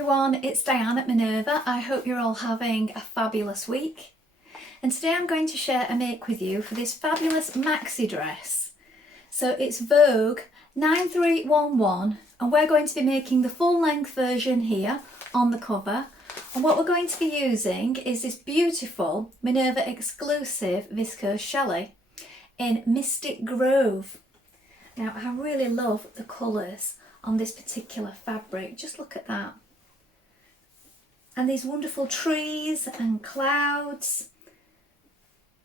everyone, it's Dianne at Minerva. I hope you're all having a fabulous week. And today I'm going to share a make with you for this fabulous maxi dress. So it's Vogue 9311 and we're going to be making the full length version here on the cover. And what we're going to be using is this beautiful Minerva exclusive viscose challis in Mystic Grove. Now I really love the colours on this particular fabric. Just look at that. And these wonderful trees and clouds.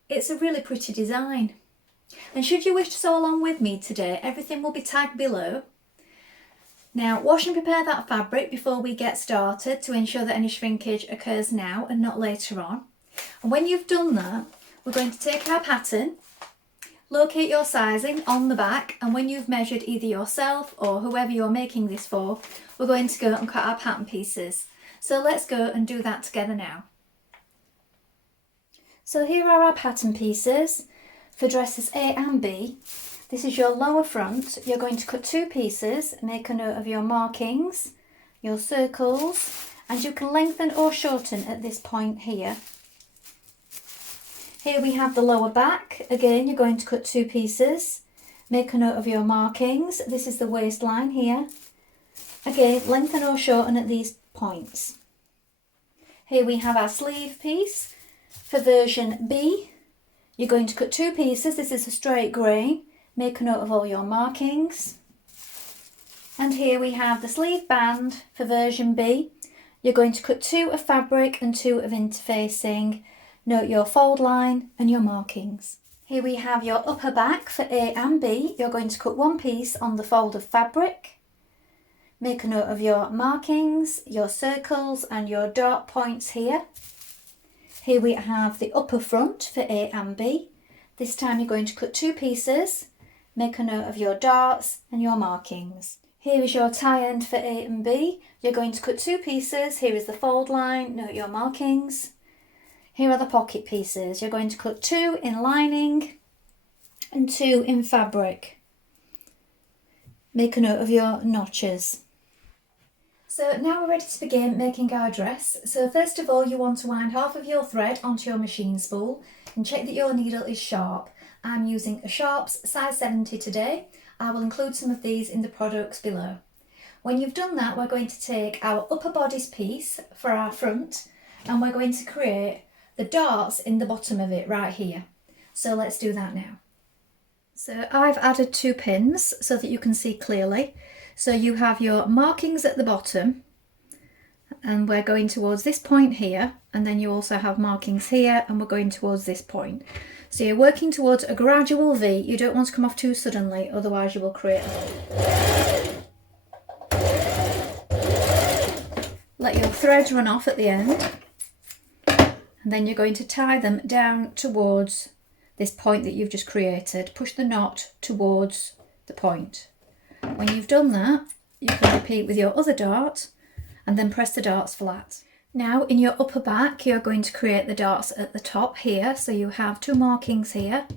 It's a really pretty design. And should you wish to sew along with me today, everything will be tagged below. Now wash and prepare that fabric before we get started to ensure that any shrinkage occurs now and not later on. And when you've done that, we're going to take our pattern, locate your sizing on the back, and when you've measured either yourself or whoever you're making this for, we're going to go and cut our pattern pieces. So let's go and do that together now. So here are our pattern pieces for dresses A and B. This is your lower front. You're going to cut two pieces, make a note of your markings, your circles, and you can lengthen or shorten at this point here. Here we have the lower back. Again, you're going to cut two pieces, make a note of your markings. This is the waistline here. Again, lengthen or shorten at these points. Here we have our sleeve piece for version B. You're going to cut two pieces. This is a straight grain. Make a note of all your markings. And here we have the sleeve band for version B. You're going to cut two of fabric and two of interfacing. Note your fold line and your markings. Here we have your upper back for A and B. You're going to cut one piece on the fold of fabric. Make a note of your markings, your circles and your dart points here. Here we have the upper front for A and B. This time you're going to cut two pieces. Make a note of your darts and your markings. Here is your tie end for A and B. You're going to cut two pieces. Here is the fold line. Note your markings. Here are the pocket pieces. You're going to cut two in lining and two in fabric. Make a note of your notches. So now we're ready to begin making our dress. So first of all, you want to wind half of your thread onto your machine spool and check that your needle is sharp. I'm using a Sharps size 70 today. I will include some of these in the products below. When you've done that, we're going to take our upper bodice piece for our front and we're going to create the darts in the bottom of it right here. So let's do that now. So I've added two pins so that you can see clearly. So you have your markings at the bottom and we're going towards this point here, and then you also have markings here and we're going towards this point. So you're working towards a gradual V. You don't want to come off too suddenly, otherwise you will create a hole. Let your threads run off at the end. And then you're going to tie them down towards this point that you've just created. Push the knot towards the point. When you've done that, you can repeat with your other dart and then press the darts flat. Now in your upper back, you're going to create the darts at the top here. So you have two markings here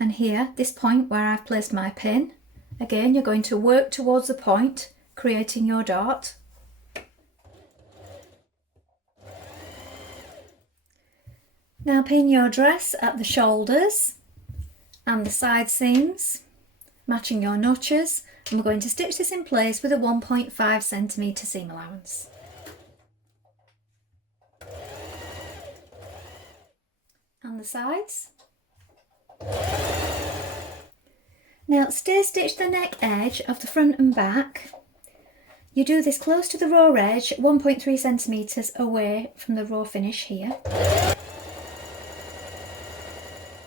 and here, this point where I've placed my pin. Again, you're going to work towards the point, creating your dart. Now pin your dress at the shoulders and the side seams, matching your notches, and we're going to stitch this in place with a 1.5 centimetre seam allowance. And the sides. Now stay stitch the neck edge of the front and back. You do this close to the raw edge, 1.3 centimetres away from the raw finish here.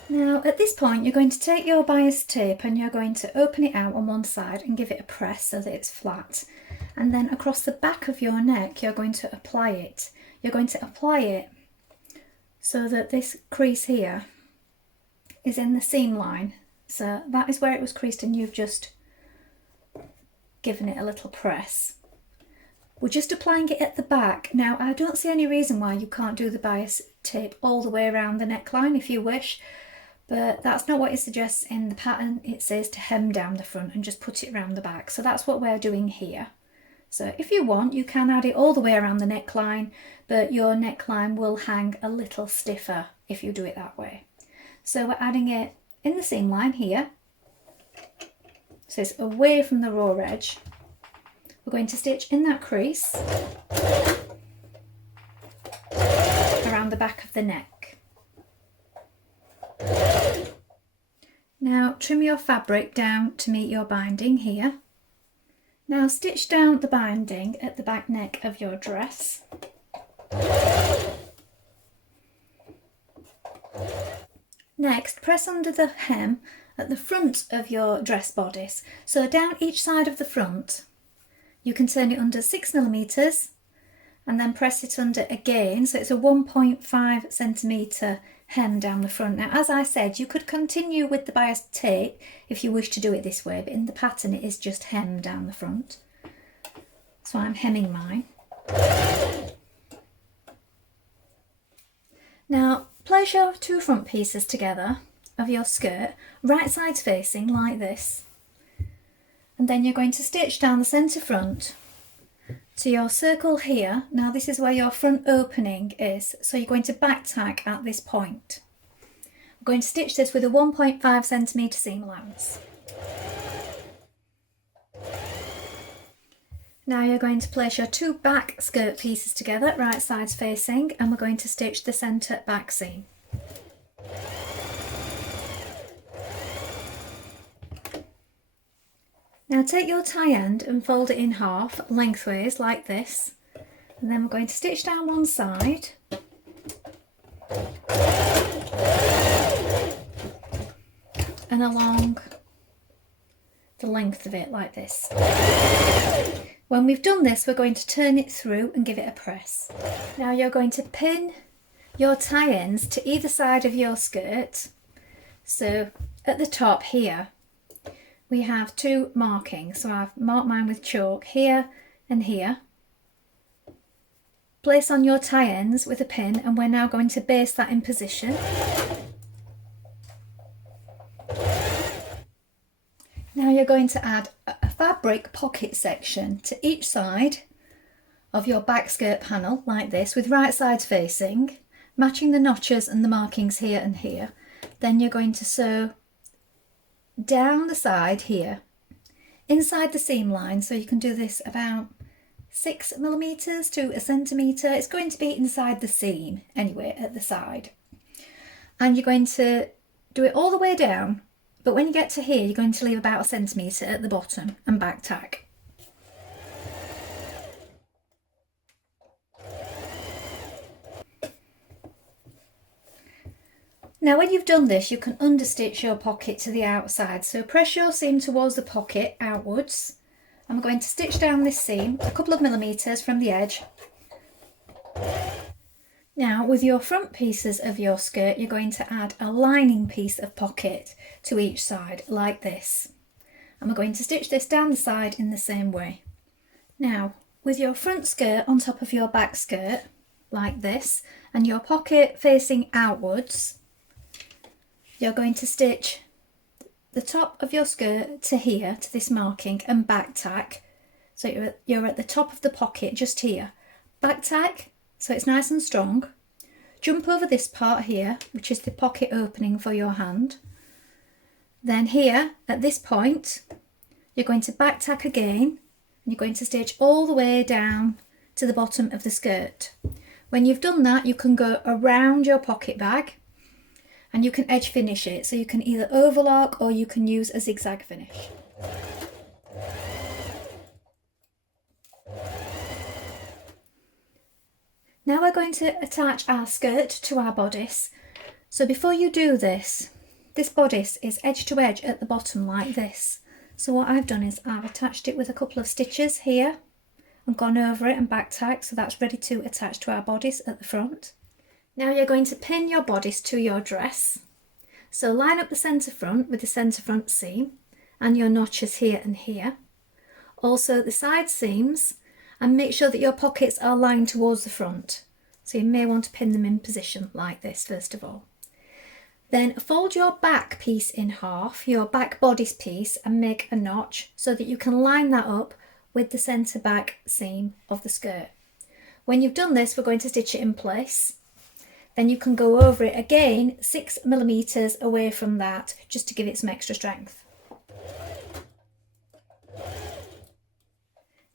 Now at this point you're going to take your bias tape and you're going to open it out on one side and give it a press so that it's flat. And then across the back of your neck you're going to apply it. You're going to apply it so that this crease here is in the seam line. So that is where it was creased and you've just given it a little press. We're just applying it at the back. Now I don't see any reason why you can't do the bias tape all the way around the neckline if you wish. But that's not what it suggests in the pattern. It says to hem down the front and just put it around the back. So that's what we're doing here. So if you want, you can add it all the way around the neckline, but your neckline will hang a little stiffer if you do it that way. So we're adding it in the seam line here, so it's away from the raw edge. We're going to stitch in that crease around the back of the neck. Now trim your fabric down to meet your binding here. Now stitch down the binding at the back neck of your dress. Next, press under the hem at the front of your dress bodice. So down each side of the front, you can turn it under 6mm and then press it under again. So it's a 1.5cm hem down the front. Now, as I said, you could continue with the bias tape if you wish to do it this way, but in the pattern it is just hem down the front. So I'm hemming mine. Now, place your two front pieces together of your skirt, right sides facing like this. And then you're going to stitch down the centre front to your circle here. Now this is where your front opening is, so you're going to back tack at this point. I'm going to stitch this with a 1.5cm seam allowance. Now you're going to place your two back skirt pieces together, right sides facing, and we're going to stitch the centre back seam. Now take your tie end and fold it in half lengthways like this, and then we're going to stitch down one side and along the length of it like this. When we've done this, we're going to turn it through and give it a press. Now you're going to pin your tie ends to either side of your skirt. So at the top here, we have two markings. So I've marked mine with chalk here and here. Place on your tie ends with a pin, and we're now going to baste that in position. Now you're going to add a fabric pocket section to each side of your back skirt panel like this, with right sides facing, matching the notches and the markings here and here. Then you're going to sew down the side here inside the seam line, so you can do this about 6mm to a centimetre. It's going to be inside the seam anyway at the side, and you're going to do it all the way down, but when you get to here you're going to leave about a centimetre at the bottom and back tack. Now when you've done this, you can understitch your pocket to the outside. So press your seam towards the pocket outwards. I'm going to stitch down this seam a couple of millimetres from the edge. Now with your front pieces of your skirt, you're going to add a lining piece of pocket to each side like this. And we're going to stitch this down the side in the same way. Now with your front skirt on top of your back skirt like this, and your pocket facing outwards, you're going to stitch the top of your skirt to here, to this marking, and back tack. So you're at the top of the pocket just here. Back tack, so it's nice and strong. Jump over this part here, which is the pocket opening for your hand. Then here, at this point, you're going to back tack again, and you're going to stitch all the way down to the bottom of the skirt. When you've done that, you can go around your pocket bag, and you can edge finish it, so you can either overlock or you can use a zigzag finish. Now we're going to attach our skirt to our bodice. So before you do this, this bodice is edge to edge at the bottom like this. So what I've done is I've attached it with a couple of stitches here and gone over it and back tack, so that's ready to attach to our bodice at the front. Now you're going to pin your bodice to your dress. So line up the centre front with the centre front seam and your notches here and here. Also the side seams, and make sure that your pockets are lined towards the front. So you may want to pin them in position like this first of all. Then fold your back piece in half, your back bodice piece, and make a notch so that you can line that up with the centre back seam of the skirt. When you've done this, we're going to stitch it in place. Then you can go over it again 6mm away from that, just to give it some extra strength.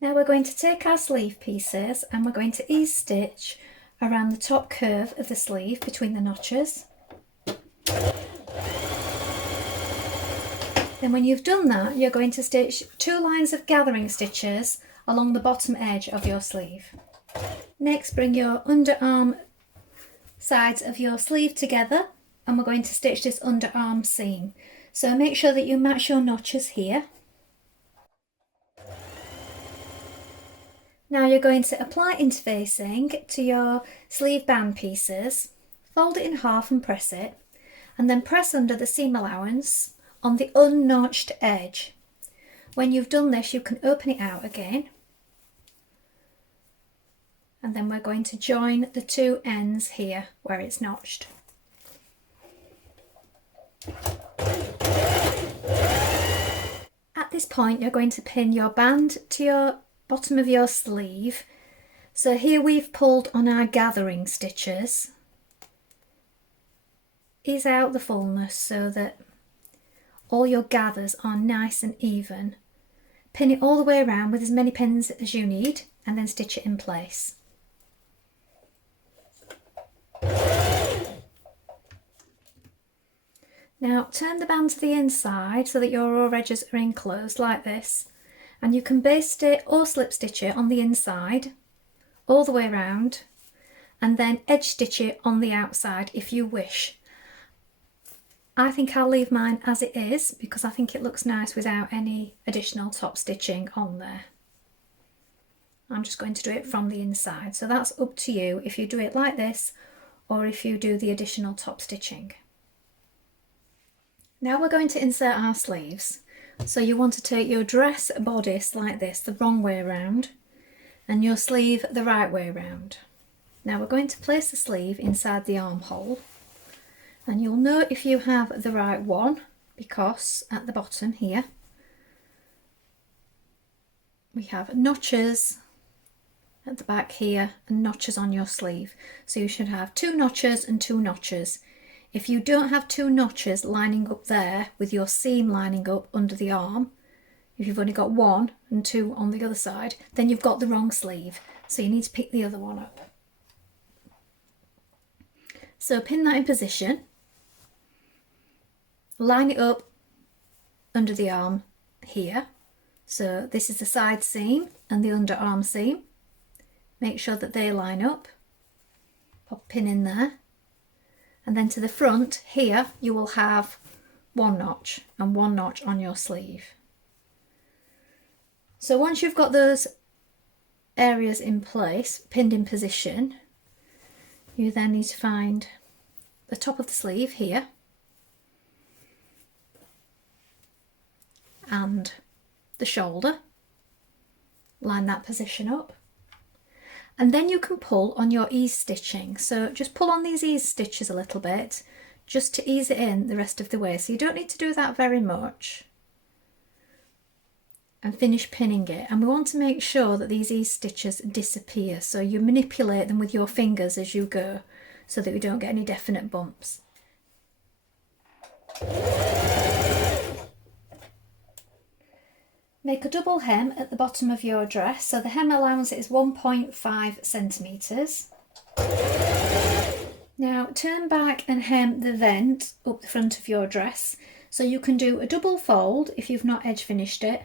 Now we're going to take our sleeve pieces and we're going to ease stitch around the top curve of the sleeve between the notches. Then when you've done that, you're going to stitch 2 lines of gathering stitches along the bottom edge of your sleeve. Next, bring your underarm sides of your sleeve together and we're going to stitch this underarm seam. So make sure that you match your notches here. Now you're going to apply interfacing to your sleeve band pieces, fold it in half and press it, and then press under the seam allowance on the unnotched edge. When you've done this, you can open it out again, and then we're going to join the 2 ends here where it's notched. At this point, you're going to pin your band to your bottom of your sleeve. So here we've pulled on our gathering stitches. Ease out the fullness so that all your gathers are nice and even. Pin it all the way around with as many pins as you need and then stitch it in place. Now turn the band to the inside so that your raw edges are enclosed like this, and you can baste it or slip stitch it on the inside all the way around and then edge stitch it on the outside if you wish. I think I'll leave mine as it is because I think it looks nice without any additional top stitching on there. I'm just going to do it from the inside, so that's up to you if you do it like this or if you do the additional top stitching. Now we're going to insert our sleeves. So you want to take your dress bodice like this, the wrong way around, and your sleeve the right way around. Now we're going to place the sleeve inside the armhole, and you'll know if you have the right one because at the bottom here we have notches at the back here and notches on your sleeve. So you should have 2 notches and 2 notches. If you don't have 2 notches lining up there with your seam lining up under the arm, if you've only got 1 and 2 on the other side, then you've got the wrong sleeve. So you need to pick the other one up. So pin that in position, line it up under the arm here. So this is the side seam and the underarm seam. Make sure that they line up, pop a pin in there. And then to the front here, you will have 1 notch and 1 notch on your sleeve. So once you've got those areas in place, pinned in position, you then need to find the top of the sleeve here and the shoulder, line that position up. And then you can pull on your ease stitching. So just pull on these ease stitches a little bit just to ease it in the rest of the way. So you don't need to do that very much. And finish pinning it. And we want to make sure that these ease stitches disappear. So you manipulate them with your fingers as you go so that we don't get any definite bumps. Make a double hem at the bottom of your dress, so the hem allowance is 1.5 centimetres. Now turn back and hem the vent up the front of your dress, so you can do a double fold if you've not edge finished it.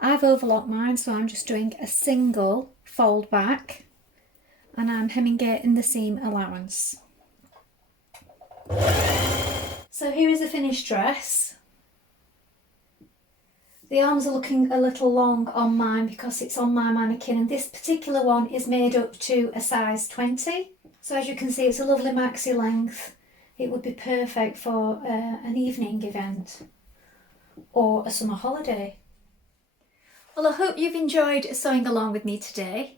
I've overlocked mine, so I'm just doing a single fold back and I'm hemming it in the seam allowance. So here is a finished dress. The arms are looking a little long on mine because it's on my mannequin, and this particular one is made up to a size 20. So as you can see, it's a lovely maxi length. It would be perfect for an evening event or a summer holiday. Well, I hope you've enjoyed sewing along with me today.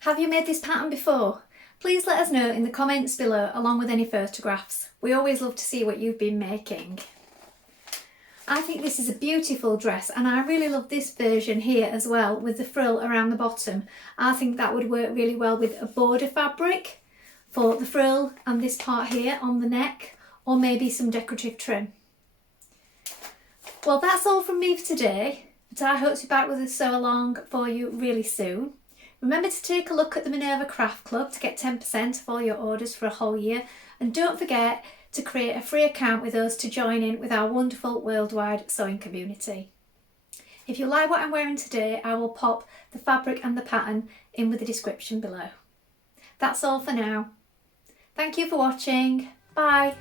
Have you made this pattern before? Please let us know in the comments below along with any photographs. We always love to see what you've been making. I think this is a beautiful dress, and I really love this version here as well with the frill around the bottom. I think that would work really well with a border fabric for the frill and this part here on the neck, or maybe some decorative trim. Well, that's all from me for today, but I hope to be back with a sew along for you really soon. Remember to take a look at the Minerva Craft Club to get 10% of all your orders for a whole year, and don't forget to create a free account with us to join in with our wonderful worldwide sewing community. If you like what I'm wearing today, I will pop the fabric and the pattern in with the description below. That's all for now. Thank you for watching. Bye.